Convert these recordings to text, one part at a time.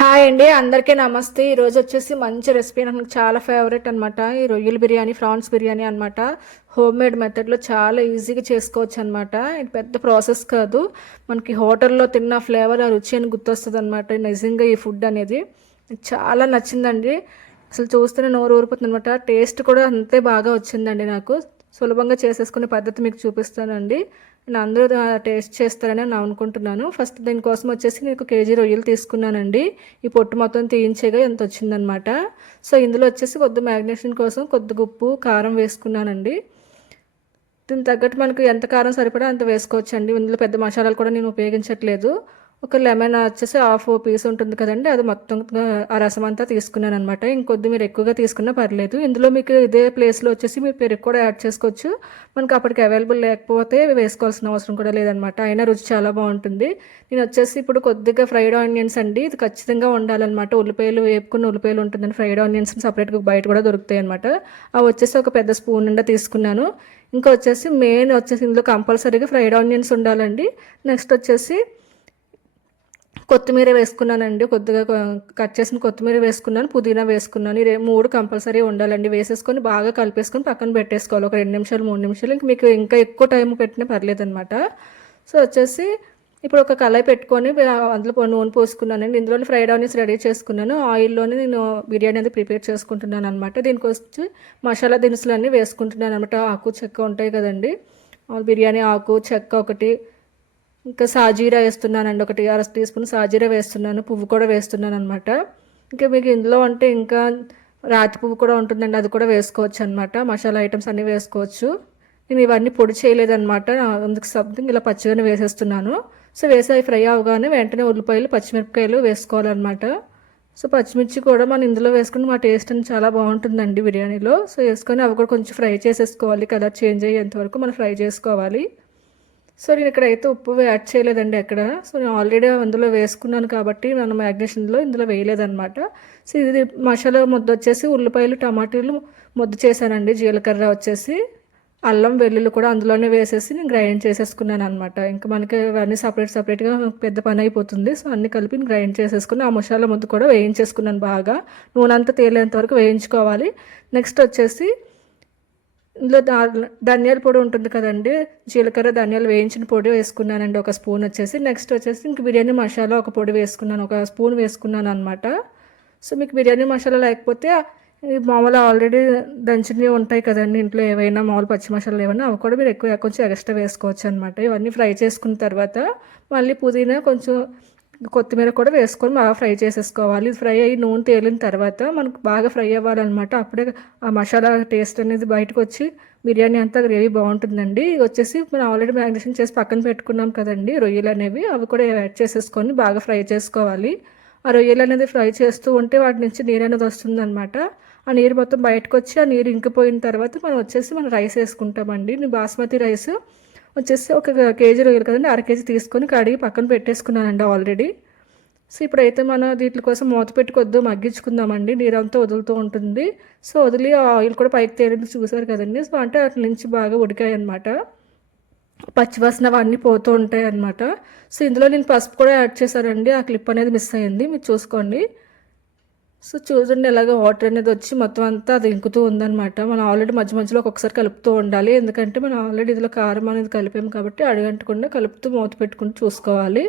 Hi అండి అందరికీ నమస్తే. ఈరోజు వచ్చేసి మంచి రెసిపీ నాకు చాలా ఫేవరెట్ అనమాట ఈ రొయ్యల బిర్యానీ ఫ్రాన్స్ బిర్యానీ అనమాట హోమ్ మేడ్ మెథడ్లో చాలా ఈజీగా చేసుకోవచ్చు అనమాట ఇది పెద్ద ప్రాసెస్ కాదు. మనకి హోటల్లో తిన్న ఫ్లేవర్ ఆ రుచి అని గుర్తొస్తుంది అనమాట నిజంగా ఈ ఫుడ్ అనేది చాలా నచ్చిందండి. అసలు చూస్తేనే నోరు ఊరిపోతుంది అనమాట టేస్ట్ కూడా అంతే బాగా వచ్చిందండి నాకు. సులభంగా చేసేసుకునే పద్ధతి మీకు చూపిస్తానండి. అందరూ టేస్ట్ చేస్తారని నేను అనుకుంటున్నాను. ఫస్ట్ దీనికోసం వచ్చేసి నేను కేజీ రొయ్యలు తీసుకున్నానండి. ఈ పొట్టు మొత్తం తీయించేగా ఎంత వచ్చిందనమాట. సో ఇందులో వచ్చేసి కొద్ది మ్యాగ్నేషన్ కోసం కొద్ది ఉప్పు కారం వేసుకున్నానండి. దీనికి తగ్గట్టు మనకు ఎంత కారం సరిపడా అంత వేసుకోవచ్చండి. ఇందులో పెద్ద మసాలాలు కూడా నేను ఉపయోగించట్లేదు. ఒక లెమన్ వచ్చేసి హాఫ్ పీస్ ఉంటుంది కదండి అది మొత్తం ఆ రసం అంతా తీసుకున్నాను అనమాట ఇంకొద్ది మీరు ఎక్కువగా తీసుకున్నా పర్లేదు. ఇందులో మీకు ఇదే ప్లేస్లో వచ్చేసి మీరు పెరుగు కూడా యాడ్ చేసుకోవచ్చు. మనకు అప్పటికి అవైలబుల్ లేకపోతే వేసుకోవాల్సిన అవసరం కూడా లేదనమాట అయినా రుచి చాలా బాగుంటుంది. నేను వచ్చేసి ఇప్పుడు కొద్దిగా ఫ్రైడ్ ఆనియన్స్ అండి. ఇది ఖచ్చితంగా ఉండాలన్నమాట ఉల్లిపాయలు వేపుకున్న ఉల్లిపాయలు ఉంటుందని ఫ్రైడ్ ఆనియన్స్ సపరేట్గా బయట కూడా దొరుకుతాయి అనమాట అవి వచ్చేసి ఒక పెద్ద స్పూన్ నిండా తీసుకున్నాను. ఇంకా వచ్చేసి మెయిన్ వచ్చేసి ఇందులో కంపల్సరీగా ఫ్రైడ్ ఆనియన్స్ ఉండాలండి. నెక్స్ట్ వచ్చేసి కొత్తిమీర వేసుకున్నానండి. కొద్దిగా కట్ చేసిన కొత్తిమీర వేసుకున్నాను పుదీనా వేసుకున్నాను. ఈ మూడు కంపల్సరీ ఉండాలండి. వేసేసుకొని బాగా కలిపేసుకొని పక్కన పెట్టేసుకోవాలి. ఒక రెండు నిమిషాలు మూడు నిమిషాలు. ఇంక మీకు ఇంకా ఎక్కువ టైం పెట్టినా పర్లేదనమాట సో వచ్చేసి ఇప్పుడు ఒక కళాయి పెట్టుకొని అందులో నూనె పోసుకున్నానండి. ఇందులో ఫ్రైడ్ ఆనియన్స్ రెడీ చేసుకున్నాను. ఆయిల్లోనే నేను బిర్యానీ అనేది ప్రిపేర్ చేసుకుంటున్నాను అనమాట దీనికి వచ్చి మసాలా దినుసులు అన్నీ వేసుకుంటున్నాను అనమాట ఆకు చెక్క ఉంటాయి కదండి. బిర్యానీ ఆకు చెక్క ఒకటి ఇంకా సాజీరా వేస్తున్నానండి. ఒకటి అర టీ స్పూన్ సాజీరా వేస్తున్నాను. పువ్వు కూడా వేస్తున్నాను అనమాట ఇంకా మీకు ఇందులో అంటే ఇంకా రాతి పువ్వు కూడా ఉంటుందండి. అది కూడా వేసుకోవచ్చు అనమాట మసాలా ఐటమ్స్ అన్నీ వేసుకోవచ్చు. నేను ఇవన్నీ పొడి చేయలేదన్నమాట. అందుకు సంథింగ్ ఇలా పచ్చిగానే వేసేస్తున్నాను. సో వేసి అవి ఫ్రై అవగానే వెంటనే ఉల్లిపాయలు పచ్చిమిరపకాయలు వేసుకోవాలన్నమాట. సో పచ్చిమిర్చి కూడా మనం ఇందులో వేసుకుని మా టేస్ట్ అని చాలా బాగుంటుందండి బిర్యానీలో. సో వేసుకొని అవి కూడా కొంచెం ఫ్రై చేసేసుకోవాలి కలర్ చేంజ్ అయ్యేంత వరకు మనం ఫ్రై చేసుకోవాలి. సో నేను ఇక్కడ అయితే ఉప్పు యాడ్ చేయలేదండి ఎక్కడ. సో నేను ఆల్రెడీ అందులో వేసుకున్నాను కాబట్టి మనం మ్యాగ్నేషన్లో ఇందులో వేయలేదన్నమాట. సో ఇది మసాలా ముద్ద వచ్చేసి ఉల్లిపాయలు టమాటీలు ముద్ద చేశానండి. జీలకర్ర వచ్చేసి అల్లం వెల్లుల్లి కూడా అందులోనే వేసేసి నేను గ్రైండ్ చేసేసుకున్నాను అనమాట ఇంకా మనకి అవన్నీ సపరేట్ సపరేట్గా పెద్ద పని అయిపోతుంది. సో అన్నీ కలిపి గ్రైండ్ చేసేసుకుని ఆ మసాలా ముద్ద కూడా వేయించేసుకున్నాను బాగా. నూనె అంతా తేలేంత వరకు వేయించుకోవాలి. నెక్స్ట్ వచ్చేసి ఇందులో ధనియాల పొడి ఉంటుంది కదండి. జీలకర్ర ధనియాలు వేయించిన పొడి వేసుకున్నానండి. ఒక స్పూన్ వచ్చేసి. నెక్స్ట్ వచ్చేసి ఇంక బిర్యానీ మసాలా ఒక పొడి వేసుకున్నాను. ఒక స్పూన్ వేసుకున్నాను అనమాట సో మీకు బిర్యానీ మసాలా లేకపోతే మామూలు ఆల్రెడీ దంచినవి ఉంటాయి కదండి. ఇంట్లో ఏవైనా మామూలు పచ్చి మసాలాలు ఏమైనా అవి కూడా మీరు ఎక్కువ కొంచెం ఎక్స్ట్రా వేసుకోవచ్చు అనమాట ఇవన్నీ ఫ్రై చేసుకున్న తర్వాత మళ్ళీ పుదీనా కొంచెం కొత్తిమీర కూడా వేసుకొని బాగా ఫ్రై చేసేసుకోవాలి. ఫ్రై అయ్యి నూనె తేలిన తర్వాత మనకు బాగా ఫ్రై అవ్వాలన్నమాట. అప్పుడే ఆ మసాలా టేస్ట్ అనేది బయటకు వచ్చి బిర్యానీ అంతా గ్రేవీ బాగుంటుందండి. వచ్చేసి మనం ఆల్రెడీ మ్యాగ్నేషన్ చేసి పక్కన పెట్టుకున్నాం కదండి. రొయ్యలు అనేవి అవి కూడా యాడ్ చేసేసుకొని బాగా ఫ్రై చేసుకోవాలి. ఆ రొయ్యలు అనేది ఫ్రై చేస్తూ ఉంటే వాటి నుంచి నీరు అనేది వస్తుందన్నమాట. ఆ నీరు మొత్తం బయటకు వచ్చి ఆ నీరు ఇంకిపోయిన తర్వాత మనం వచ్చేసి మనం రైస్ వేసుకుంటామండి. బాస్మతి రైస్ వచ్చేసి ఒక కేజీ రొయ్యలు కదండి అర కేజీ తీసుకొని కడిగి పక్కన పెట్టేసుకున్నానండి ఆల్రెడీ సో ఇప్పుడైతే మనం వీటి కోసం మూత పెట్టుకొద్దు మగ్గించుకుందామండి. నీరంతా వదులుతూ ఉంటుంది. సో వదిలి ఆయిల్ కూడా పైకి తేలింది చూసారు కదండి. సో అంటే అట్ల నుంచి బాగా ఉడికాయి అనమాట పచ్చివాసన అవన్నీ పోతూ ఉంటాయి అనమాట సో ఇందులో నేను పసుపు కూడా యాడ్ చేశానండి. ఆ క్లిప్ అనేది మిస్ అయ్యింది. మీరు చూసుకోండి. సో చూడండి ఎలాగ వాటర్ అనేది వచ్చి మొత్తం అంతా అది ఇంకుతూ ఉందన్నమాట. మనం ఆల్రెడీ మధ్య మధ్యలో ఒక్కొక్కసారి కలుపుతూ ఉండాలి. ఎందుకంటే మనం ఆల్రెడీ ఇందులో కారం అనేది కలిపాము కాబట్టి అడగంటకుండా కలుపుతూ మూత పెట్టుకుని చూసుకోవాలి.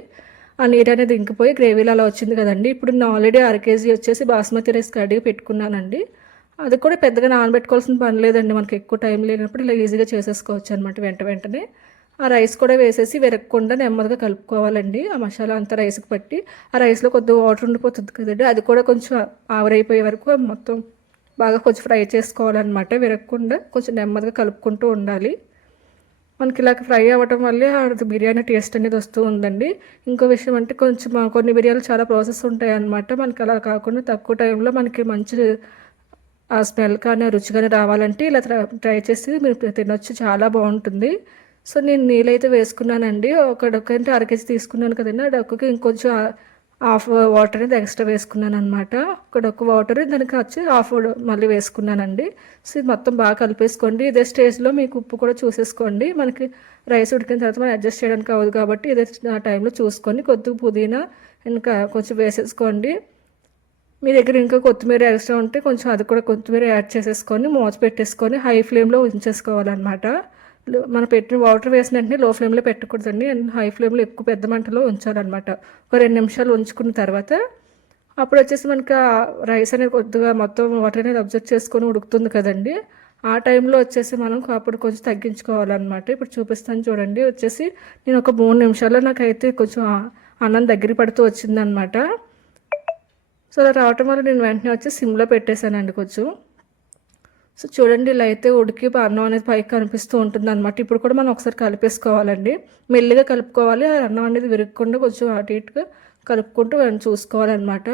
ఆ నీరు అనేది ఇంకిపోయి గ్రేవీలో అలా వచ్చింది కదండి. ఇప్పుడు నేను ఆల్రెడీ అర కేజీ వచ్చేసి బాస్మతి రైస్ కడిగి పెట్టుకున్నానండి. అది కూడా పెద్దగా నానబెట్టుకోవాల్సిన పని లేదండి. మనకి ఎక్కువ టైం లేనప్పుడు ఇలా ఈజీగా చేసేసుకోవచ్చు అనమాట వెంట వెంటనే. ఆ రైస్ కూడా వేసేసి వెరగకుండా నెమ్మదిగా కలుపుకోవాలండి. ఆ మసాలా అంతా రైస్కి పట్టి ఆ రైస్లో కొద్దిగా వాటర్ ఉండిపోతుంది కదండి. అది కూడా కొంచెం ఆవరైపోయే వరకు మొత్తం బాగా కొంచెం ఫ్రై చేసుకోవాలన్నమాట. విరగకుండా కొంచెం నెమ్మదిగా కలుపుకుంటూ ఉండాలి. మనకి ఇలా ఫ్రై అవ్వటం వల్లే అది బిర్యానీ టేస్ట్ అనేది వస్తూ ఉందండి. ఇంకో విషయం అంటే కొంచెం కొన్ని బిర్యానీలు చాలా ప్రాసెస్ ఉంటాయి అన్నమాట మనకి అలా కాకుండా తక్కువ టైంలో మనకి మంచి ఆ స్మెల్ కానీ రుచి కానీ రావాలంటే ఇలా ట్రై చేసి మీరు తినొచ్చు. చాలా బాగుంటుంది. సో నేను నీళ్ళైతే వేసుకున్నానండి. ఒక డొక్క అంటే అర కేజీ తీసుకున్నాను కదండి. ఆ డొక్కకి ఇంకొంచెం హాఫ్ వాటర్ అనేది ఎక్స్ట్రా వేసుకున్నాను అనమాట ఒక డొక్క వాటర్ దానికి వచ్చి హాఫ్ మళ్ళీ వేసుకున్నానండి. సో ఇది మొత్తం బాగా కలిపేసుకోండి. ఇదే స్టేజ్లో మీకు ఉప్పు కూడా చూసేసుకోండి. మనకి రైస్ ఉడికిన తర్వాత మనం అడ్జస్ట్ చేయడానికి అవ్వదు కాబట్టి ఇదే టైంలో చూసుకొని కొద్దిగా పుదీనా ఇంకా కొంచెం వేసేసుకోండి. మీ దగ్గర ఇంకా కొత్తిమీర ఎక్స్ట్రా ఉంటే కొంచెం అది కూడా కొత్తిమీర యాడ్ చేసేసుకొని మూత పెట్టేసుకొని హై ఫ్లేమ్లో ఉంచేసుకోవాలన్నమాట. మనం పెట్టిన వాటర్ వేసిన వెంటనే లో ఫ్లేమ్లో పెట్టకూడదండి. అండ్ హై ఫ్లేమ్లో ఎక్కువ పెద్ద మంటలో ఉంచాలన్నమాట. ఒక రెండు నిమిషాలు ఉంచుకున్న తర్వాత అప్పుడు వచ్చేసి మనకి రైస్ అనేది కొద్దిగా మొత్తం వాటర్ అనేది అబ్జర్వ్ చేసుకొని ఉడుకుతుంది కదండి. ఆ టైంలో వచ్చేసి మనం అప్పుడు కొంచెం తగ్గించుకోవాలన్నమాట. ఇప్పుడు చూపిస్తాను చూడండి. వచ్చేసి నేను ఒక మూడు నిమిషాల్లో నాకైతే కొంచెం అన్నం దగ్గర పడుతూ వచ్చిందనమాట సో అలా రావటం వల్ల నేను వెంటనే వచ్చి సిమ్లో పెట్టేశానండి కొంచెం. సో చూడండి ఇలా అయితే ఉడికి అన్నం అనేది పైకి కనిపిస్తూ ఉంటుంది అనమాట ఇప్పుడు కూడా మనం ఒకసారి కలిపేసుకోవాలండి. మెల్లిగా కలుపుకోవాలి. ఆ అన్నం అనేది విరగకుండా కొంచెం అటు ఇటుగా కలుపుకుంటూ మనం చూసుకోవాలన్నమాట.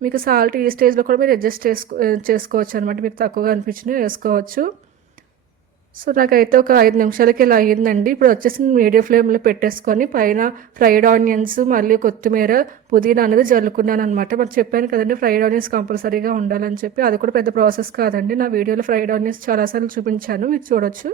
మీకు సాల్ట్ ఈ స్టేజ్లో కూడా మీరు అడ్జస్ట్ చేసుకో చేసుకోవచ్చు అనమాట మీకు తక్కువగా అనిపించినవి వేసుకోవచ్చు. సో నాకైతే ఒక ఐదు నిమిషాలకి ఇలా అయ్యిందండి. ఇప్పుడు వచ్చేసి మీడియం ఫ్లేమ్లో పెట్టేసుకొని పైన ఫ్రైడ్ ఆనియన్స్ మళ్ళీ కొత్తిమీర పుదీనా అనేది జల్లుకున్నాను అనమాట మరి చెప్పాను కదండి ఫ్రైడ్ ఆనియన్స్ కంపల్సరీగా ఉండాలని చెప్పి. అది కూడా పెద్ద ప్రాసెస్ కాదండి. నా వీడియోలో ఫ్రైడ్ ఆనియన్స్ చాలాసార్లు చూపించాను మీరు చూడొచ్చు.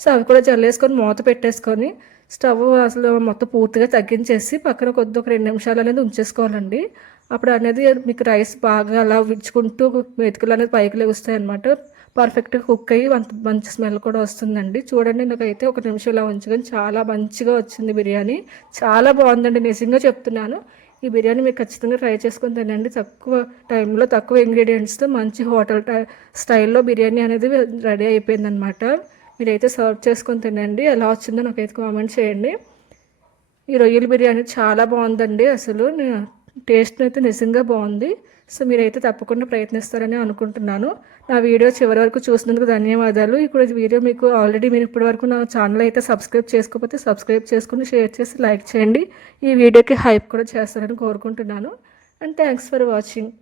సో అవి కూడా జల్లేసుకొని మూత పెట్టేసుకొని స్టవ్ అసలు మొత్తం పూర్తిగా తగ్గించేసి పక్కన కొద్ది ఒక రెండు నిమిషాలు అనేది ఉంచేసుకోవాలండి. అప్పుడు అనేది మీకు రైస్ బాగా అలా విడుచుకుంటూ మెతుకులు అనేది పైకి లేగుస్తాయి అనమాట పర్ఫెక్ట్గా కుక్ అయ్యి అంత మంచి స్మెల్ కూడా వస్తుందండి. చూడండి నాకైతే ఒక నిమిషం ఇలా ఉంచుకొని చాలా మంచిగా వచ్చింది బిర్యానీ. చాలా బాగుందండి నిజంగా చెప్తున్నాను. ఈ బిర్యానీ మీరు ఖచ్చితంగా ట్రై చేసుకుని తినండి. తక్కువ టైంలో తక్కువ ఇంగ్రీడియంట్స్తో మంచి హోటల్ స్టైల్లో బిర్యానీ అనేది రెడీ అయిపోయిందనమాట మీరైతే సర్వ్ చేసుకొని తినండి. ఎలా వచ్చిందో నాకైతే కామెంట్ చేయండి. ఈ రొయ్యల బిర్యానీ చాలా బాగుందండి అసలు. టేస్ట్ అయితే నిజంగా బాగుంది. సో మీరైతే తప్పకుండా ప్రయత్నిస్తారని అనుకుంటున్నాను. నా వీడియో చివరి వరకు చూసినందుకు ధన్యవాదాలు. ఇప్పుడు వీడియో మీకు ఆల్రెడీ మీరు ఇప్పటి వరకు నా ఛానల్ అయితే సబ్స్క్రైబ్ చేసుకోకపోతే సబ్స్క్రైబ్ చేసుకుని షేర్ చేసి లైక్ చేయండి. ఈ వీడియోకి హైప్ కూడా చేస్తారని కోరుకుంటున్నాను. And thanks for watching.